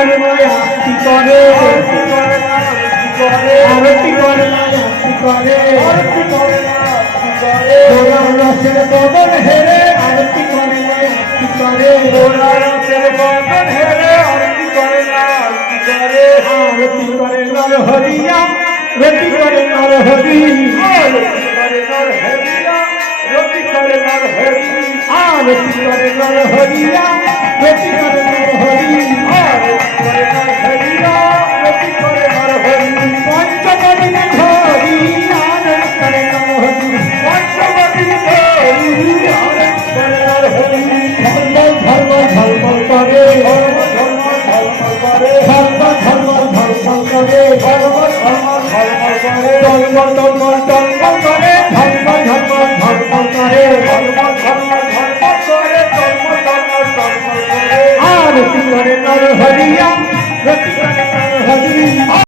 করে আরতি করে আরতি করে আরতি করে রসের বদন হেরে আরতি করে আরতি করে রসের বদন হেরে আরতি করে আরতি করে নর হরিয়া রতি করে নর হরি রতি করে নর হরিয়া রতি করে নর হরি আরতি করে নর হরিয়া রতি করে নর হরি আরতি করে নর হরিয়া রতি করে নর হরি পঞ্চবটি হরি আরতি করে নর হরি পঞ্চবটি হরি আরতি করে নর হরি ঝলমল ঝলমল ঝলমল করে ঝলমল ঝলমল করে ঝলমল ঝলমল ঝলমল করে ঝলমল ঝলমল ঝলমল করে টলমল টলমল টলমল করে ঝলমল ঝলমল ঝলমল করে ঝলমল ঝলমল ঝলমল করে টলমল টলমল টলমল করে আরতি করে নর হরিয়া